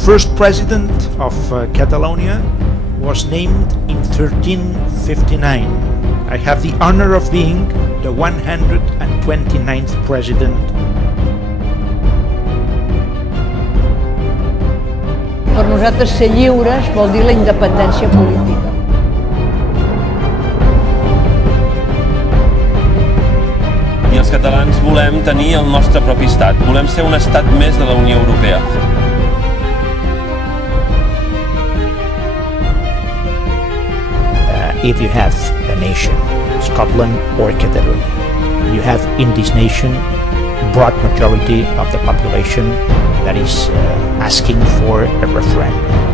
first president of Catalonia was named in 1359. I have the honor of being the 129th president. Per nosaltres ser lliures vol dir la independència política. I els catalans volem tenir el nostre propi estat, volem ser un estat més de la Unió Europea. If you have a nation, Scotland or Catalonia, you have in this nation broad majority of the population that is asking for a referendum.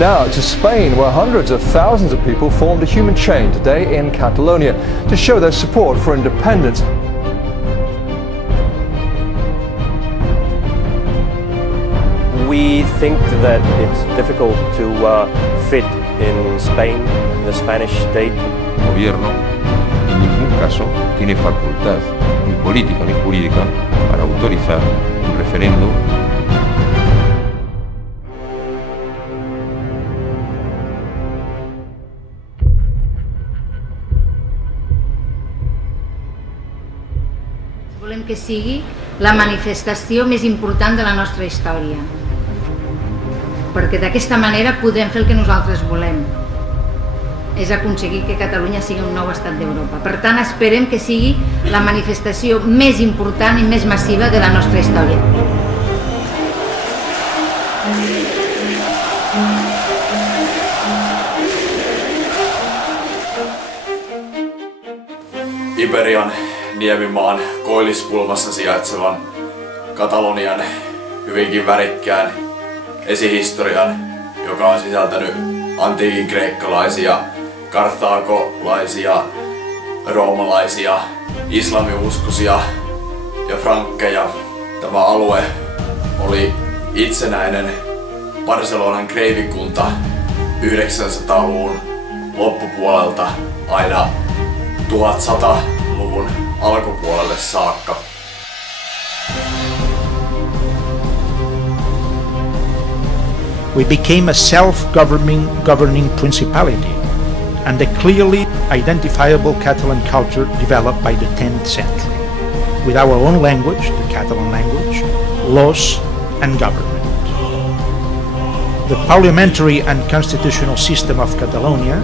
Now to Spain, where hundreds of thousands of people formed a human chain today in Catalonia to show their support for independence. We think that it's difficult to fit in Spain, the Spanish state. El gobierno en ningún caso tiene facultad, ni política ni jurídica, para autorizar un referéndum. Volem que sigui la manifestació més important de la nostra història, perquè d'aquesta manera podem fer el que nosaltres volem, és aconseguir que Catalunya sigui un nou estat d'Europa. Per tant, esperem que sigui la manifestació més important i més massiva de la nostra història. Iberian niemimaan koilliskulmassa sijaitsevan Katalonian hyvinkin värikkään esihistorian, joka on sisältänyt antiikin kreikkalaisia, karthagolaisia, roomalaisia, islamiuskoisia ja frankkeja. Tämä alue oli itsenäinen Barcelonan kreivikunta 900-luvun loppupuolelta aina 1100-luvun alkupuolelle saakka. We became a self-governing principality, and a clearly identifiable Catalan culture developed by the 10th century, with our own language, the Catalan language, laws and government. The parliamentary and constitutional system of Catalonia,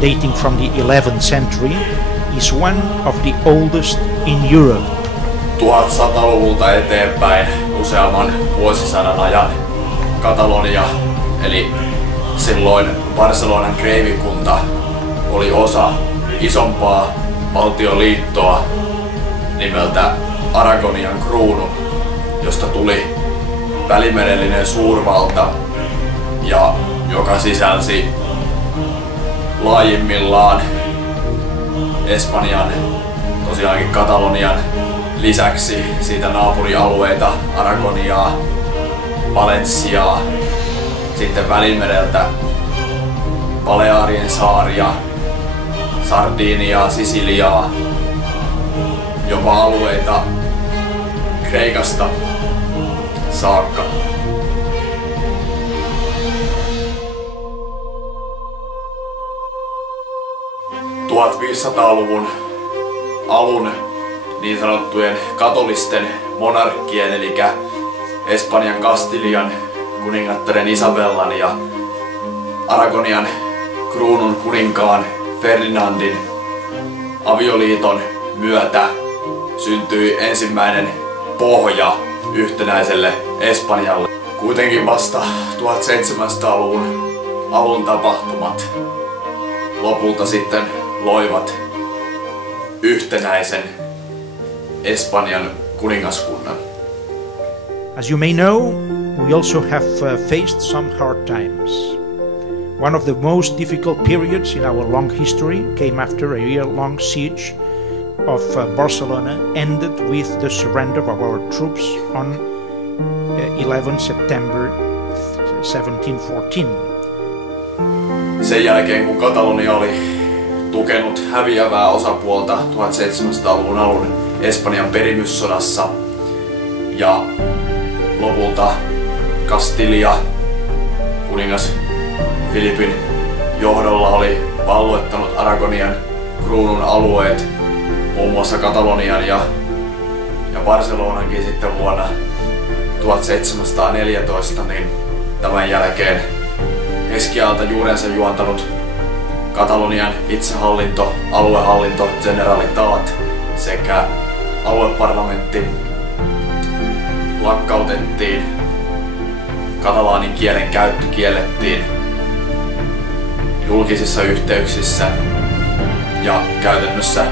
dating from the 11th century, is one of the oldest in Europe. 1100-luvulta eteenpäin useamman vuosisadan ajan Katalonia, eli silloin Barcelonan kreivikunta, oli osa isompaa valtioliittoa nimeltä Aragonian kruunu, josta tuli välimerellinen suurvalta ja joka sisälsi laajimmillaan Espanjan, tosiaankin Katalonian lisäksi siitä naapurialueita Aragoniaa, Valenciaa, sitten Välimereltä Balearien saaria, Sardiniaa, Sisiliaa, jopa alueita Kreikasta saakka. ...1500-luvun alun niin sanottujen katolisten monarkkien, eli Espanjan Kastilian kuningattaren Isabellan ja Aragonian kruunun kuninkaan Ferdinandin avioliiton myötä syntyi ensimmäinen pohja yhtenäiselle Espanjalle. Kuitenkin vasta 1700-luvun alun tapahtumat lopulta sitten loivat yhtenäisen Espanjan kuningaskunnan. As you may know, we also have faced some hard times. One of the most difficult periods in our long history came after a year-long siege of Barcelona ended with the surrender of our troops on 11 September 1714. Sen jälkeen kun Katalonia oli tukenut häviävää osapuolta 1700-luvun alun Espanjan perimyssodassa ja lopulta Castilla kuningas Filipin johdolla oli valloittanut Aragonian kruunun alueet, muun muassa Katalonian ja Barcelonankin sitten vuonna 1714, niin tämän jälkeen keskiajalta juurensa juontanut Katalonian itsehallinto, aluehallinto, Generalitat sekä alueparlamentti lakkautettiin, katalaanin kielen käyttö kiellettiin julkisissa yhteyksissä ja käytännössä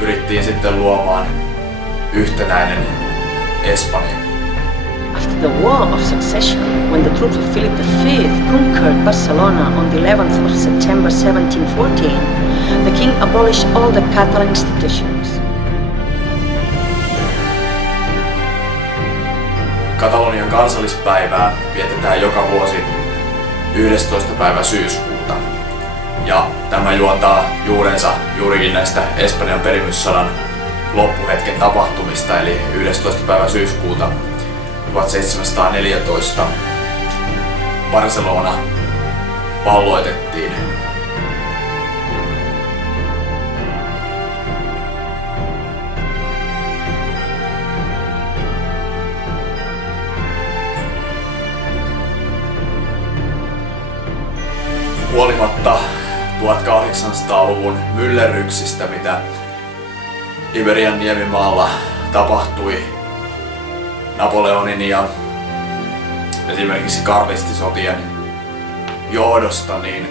pyrittiin sitten luomaan yhtenäinen Espanja. After the War of Succession, when the troops of Philip V conquered Barcelona on the 11th of September 1714, the king abolished all the Catalan institutions. Katalonian kansallispäivää vietetään joka vuosi 11. päivä syyskuuta. Ja tämä juontaa juurensa juurikin näistä Espanjan perimyssodan loppuhetken tapahtumista, eli 11. päivä syyskuuta 1714 Barcelona valloitettiin. Huolimatta 1800-luvun myllerryksistä, mitä Iberian niemimaalla tapahtui Napoleonin ja esimerkiksi karlistisotien johdosta, niin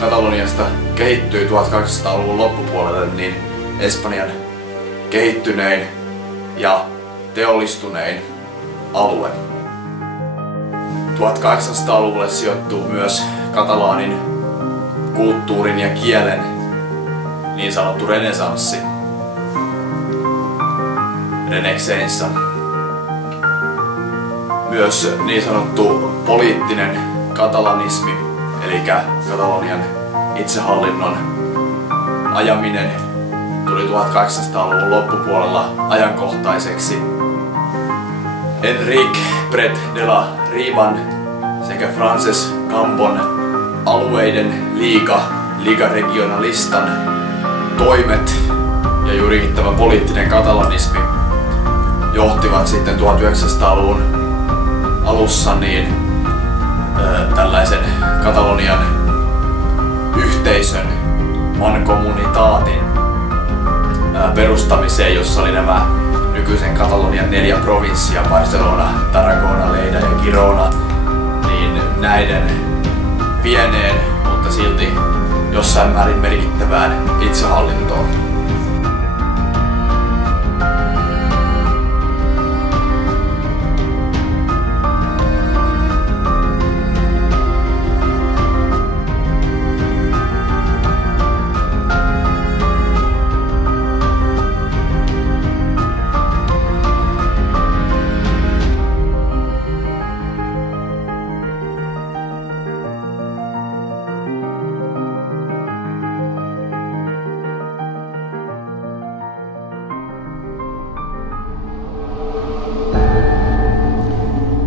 Kataloniasta kehittyi 1800-luvun loppupuolelle niin Espanjan kehittynein ja teollistunein alue. 1800-luvulle sijoittuu myös katalaanin kulttuurin ja kielen niin sanottu renesanssi, Renexensa. Myös niin sanottu poliittinen katalanismi, eli Katalonian itsehallinnon ajaminen, tuli 1800-luvun loppupuolella ajankohtaiseksi. Enrique Prat de la Riban sekä Frances Cambon alueiden Liga Regionalistan toimet ja juurikin tämä poliittinen katalanismi johtivat sitten 1900-luvun alussa niin tällaisen Katalonian yhteisön mancomunitatin perustamiseen, jossa oli nämä nykyisen Katalonian 4 provinssia, Barcelona, Tarragona, Lleida ja Girona, niin näiden pieneen, mutta silti jossain määrin merkittävään itsehallintoon.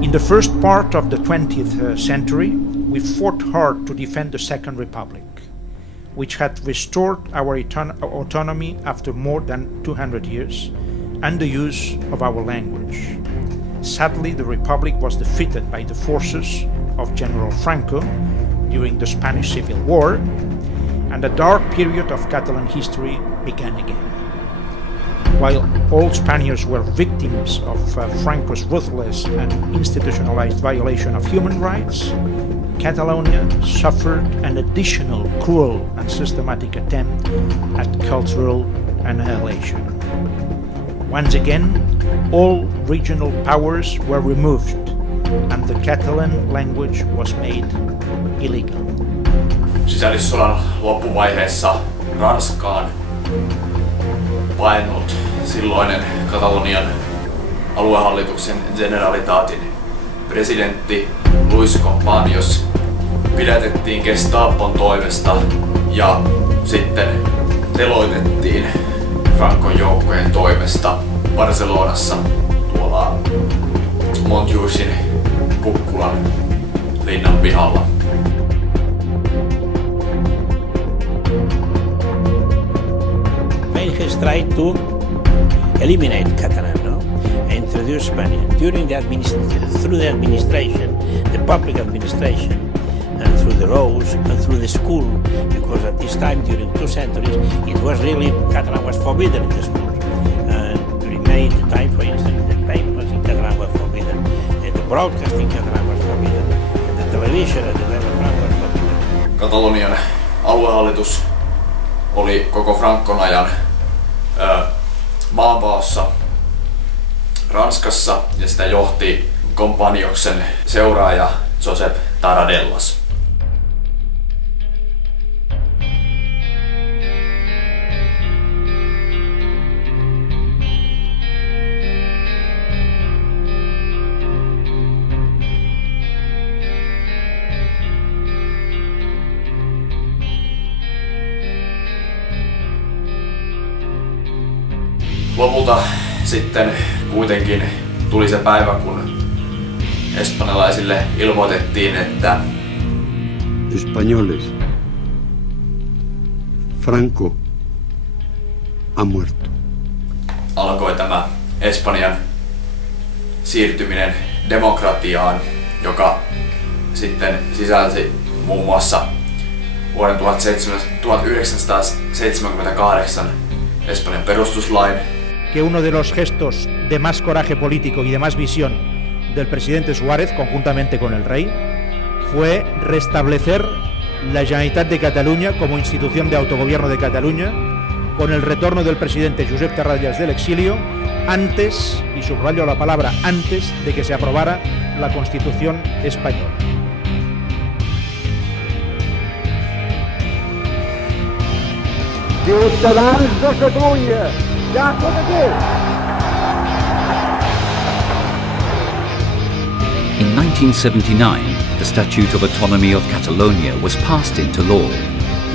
In the first part of the 20th century, we fought hard to defend the Second Republic, which had restored our autonomy after more than 200 years, and the use of our language. Sadly, the Republic was defeated by the forces of General Franco during the Spanish Civil War, and a dark period of Catalan history began again. While all Spaniards were victims of Franco's ruthless and institutionalized violation of human rights, Catalonia suffered an additional cruel and systematic attempt at cultural annihilation. Once again, all regional powers were removed and the Catalan language was made illegal. Sisällissodan loppuvaiheessa Ranskaan paennut silloinen Katalonian aluehallituksen Generalitatin presidentti Luis Companys pidätettiin Gestapon toimesta ja sitten teloitettiin Francon joukkojen toimesta Barcelonassa tuolla Montjuicin kukkulan linnan pihalla. Spain has tried to eliminate Catalan, no? And introduce Spanish during through the administration, the public administration, and through the roads and through the school, because at this time during 2 centuries it was really Catalan was forbidden in the schools. During the time, for instance, the papers in Catalan were forbidden, and the broadcasting in Catalan was forbidden, and the television and the television was forbidden. Katalonian aluehallitus oli koko Francon ajan maanpaossa Ranskassa ja sitä johti Companionsin seuraaja Josep Tarradellas. Lopulta sitten kuitenkin tuli se päivä, kun espanjalaisille ilmoitettiin, että Españoles, Franco ha muerto. Alkoi tämä Espanjan siirtyminen demokratiaan, joka sitten sisälsi muun muassa vuoden 1978 Espanjan perustuslain. Que uno de los gestos de más coraje político y de más visión del presidente Suárez, conjuntamente con el rey, fue restablecer la Generalitat de Cataluña como institución de autogobierno de Cataluña, con el retorno del presidente Josep Tarradellas del exilio, antes, y subrayo la palabra antes, de que se aprobara la Constitución española. Ciutadans de Catalunya, ja som aquí! In 1979, the Statute of Autonomy of Catalonia was passed into law.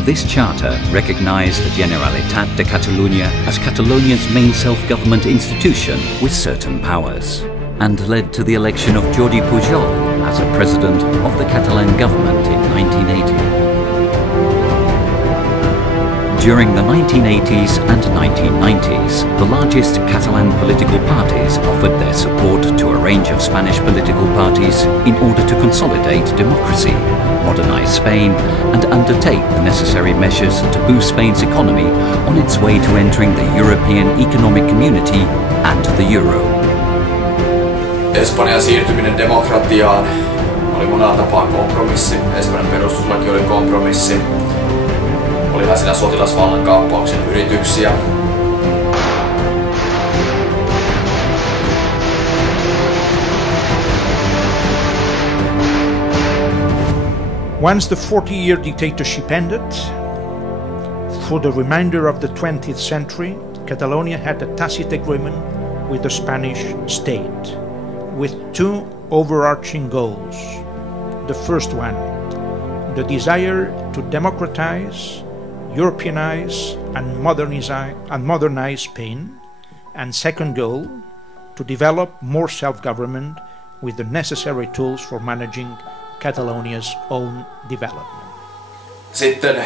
This charter recognized the Generalitat de Catalunya as Catalonia's main self-government institution with certain powers, and led to the election of Jordi Pujol as a president of the Catalan government in 1980. During the 1980s and 1990s, the largest Catalan political parties offered their support to a range of Spanish political parties in order to consolidate democracy, modernize Spain, and undertake the necessary measures to boost Spain's economy on its way to entering the European Economic Community and the euro. Espanjan siirtyminen demokratiaan oli monella tapaa kompromissi. Espanjan perustuslaki oli kompromissi. Olihan siinä sotilasvallan kaappauksen yrityksiä. Once the 40-year dictatorship ended, for the remainder of the 20th century, Catalonia had a tacit agreement with the Spanish state, with two overarching goals. The first one, the desire to democratize, Europeanize and modernize Spain, and second goal, to develop more self-government with the necessary tools for managing Catalonia's own development. Sitten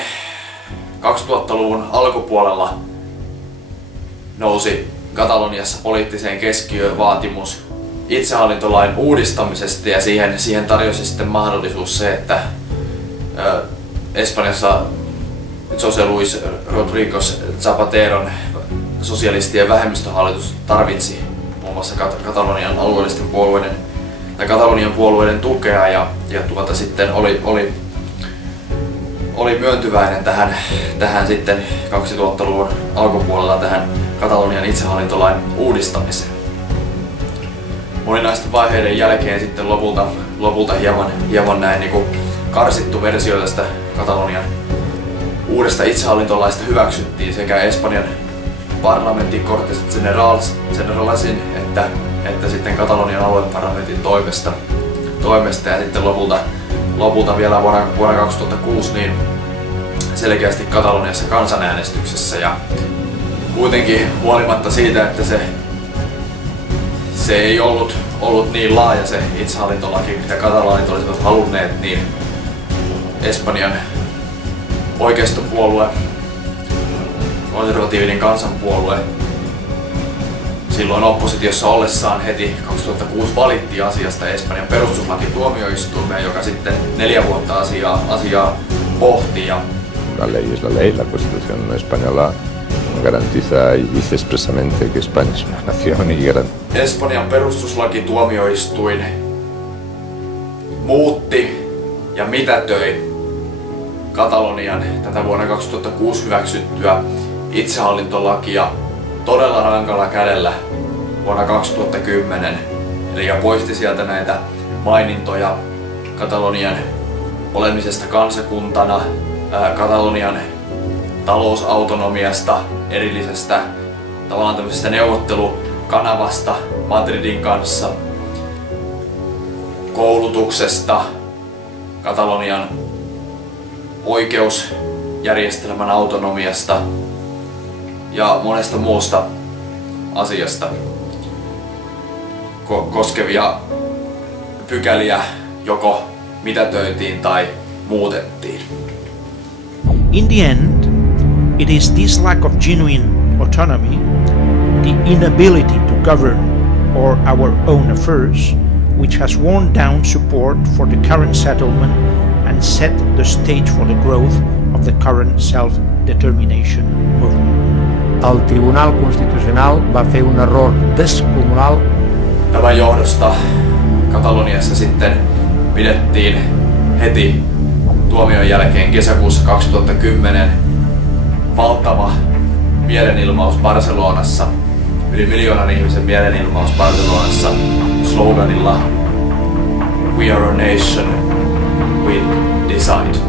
2000-luvun alkupuolella nousi Kataloniassa poliittiseen keskiöön vaatimus itsehallintolain uudistamisesta, ja siihen tarjosi sitten mahdollisuus se, että Espanjassa José Luis Rodríguez Zapateron sosialistien vähemmistöhallitus tarvitsi muun muassa Katalonian alueellisten puolueiden tai Katalonian puolueiden tukea, ja sitten oli myöntyväinen tähän sitten 2000-luvun alkupuolella tähän Katalonian itsehallintolain uudistamiseen. Moninaisten vaiheiden jälkeen sitten lopulta hieman näin niin kuin karsittu versio tästä Katalonian uudesta itsehallintolaista hyväksyttiin sekä Espanjan parlamentin Cortes Generalasin että sitten Katalonian alueparlamentin toimesta, ja sitten lopulta vielä vuonna 2006 niin selkeästi Kataloniassa kansanäänestyksessä, ja kuitenkin huolimatta siitä, että se ei ollut niin laaja se itsehallintolaki, mitä katalonit olisivat halunneet, niin Espanjan oikeistopuolue, konservatiivinen kansanpuolue, silloin oppositiossa ollessaan heti 2006 valitti asiasta Espanjan perustuslakituomioistuimeen, joka sitten 4 vuotta asiaa pohti. La ley es la ley, la Constitución española garantiza y dice expresamente que España es una nación y Espanjan perustuslakituomioistuin muutti ja mitätöi Katalonian tätä vuonna 2006 hyväksyttyä itsehallintolakia todella rankalla kädellä vuonna 2010. Eli poisti sieltä näitä mainintoja Katalonian olemisesta kansakuntana, Katalonian talousautonomiasta, erillisestä tavallaan tämmöisestä neuvottelukanavasta Madridin kanssa, koulutuksesta, Katalonian oikeusjärjestelmän autonomiasta ja monesta muusta asiasta koskevia pykäliä joko mitätöitiin tai muutettiin. In the end, it is this lack of genuine autonomy, the inability to govern our own affairs, which has worn down support for the current settlement and set the stage for the growth of the current self-determination movement. El Tribunal Constitucional va fer un error descomunal. Tämän johdosta Kataloniassa sitten pidettiin heti tuomion jälkeen kesäkuussa 2010 valtava mielenilmaus Barcelonassa, yli 1 miljoonan ihmisen mielenilmaus Barcelonassa sloganilla "We are a nation, we decide".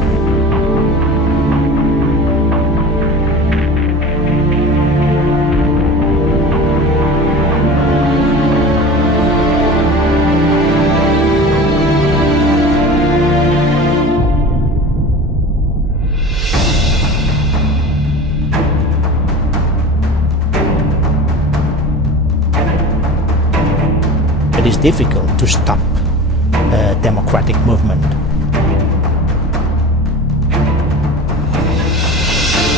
It is difficult to stop a democratic movement.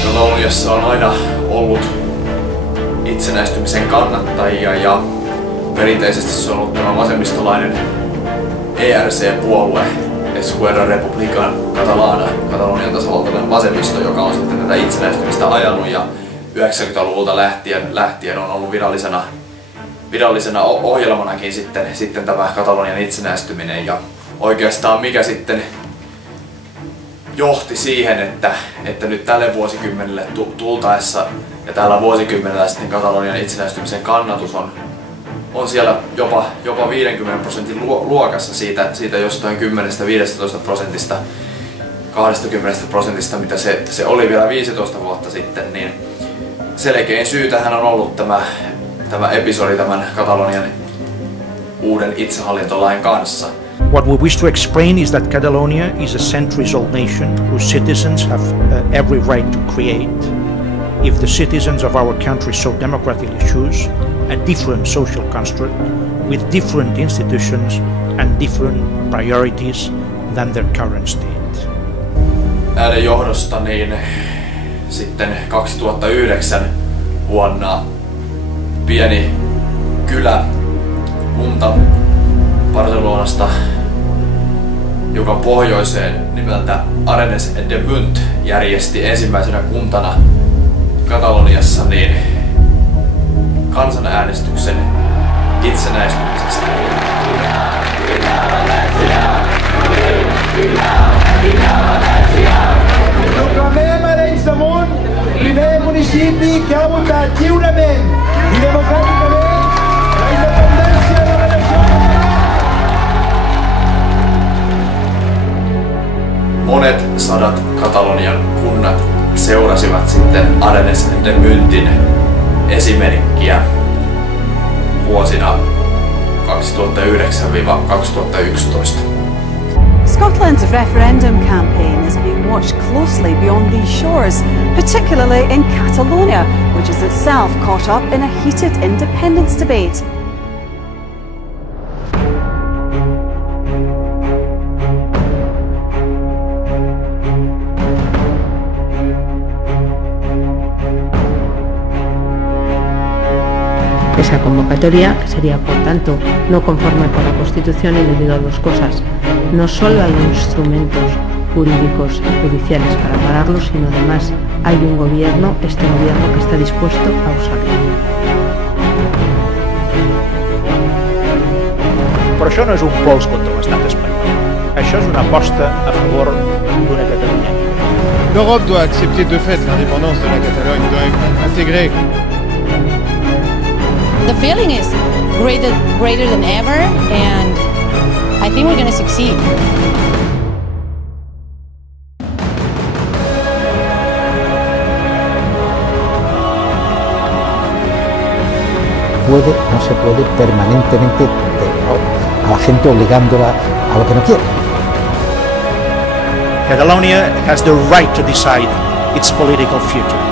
Kataloniassa on aina ollut itsenäistymisen kannattajia ja perinteisesti se on ollut tämä vasemmistolainen ERC-puolue, Esquerra Republicana Catalana, Katalonian tasavaltainen vasemmisto, joka on sitten tätä itsenäistymistä ajanut, ja 90-luvulta lähtien on ollut virallisena ohjelmanakin sitten tämä Katalonian itsenäistyminen, ja oikeastaan mikä sitten johti siihen, että nyt tälle vuosikymmenelle tultaessa ja tällä vuosikymmenellä sitten Katalonian itsenäistymisen kannatus on siellä jopa 50% luokassa siitä jostain 10-15%, 20%, mitä se oli vielä 15 vuotta sitten, niin selkein syy tähän on ollut tämä episodi tämän Katalonian uuden itsehallintolain kanssa. What we wish to explain is that Catalonia is a centuries-old nation whose citizens have every right to create, if the citizens of our country so democratically choose, a different social construct with different institutions and different priorities than their current state. Näiden johdosta niin sitten 2009 vuonna pieni kunta Barcelonasta hiukan pohjoiseen nimeltä Arenys de Munt järjesti ensimmäisenä kuntana Kataloniassa niin kansanäänestyksen itsenäistymisestä. Proclamem Arenys de Munt primer municipi que ha votat lliurement i democràticament la independència de la nació. Monet sadat Katalonian kunnat seurasivat sitten Arenys de Muntin esimerkkiä vuosina 2009-2011. Scotland's referendum campaign is being watched closely beyond these shores, particularly in Catalonia, which is itself caught up in a heated independence debate. Esa convocatoria, que sería por tanto no conforme con la Constitución, y le digo dos cosas: no solo hay instrumentos jurídicos y judiciales para pararlo, sino además hay un gobierno, este gobierno, que está dispuesto a usarlo. Però això no és un pols contra l'estat espanyol. Això és una aposta a favor d'una Catalunya. L'Europe doit accepter de fait l'indépendance de la Catalogne, doit intégrer. The feeling is greater than ever, and I think we're going to succeed. No se puede permanentemente a la gente obligándola a lo que no quiere. Catalonia has the right to decide its political future.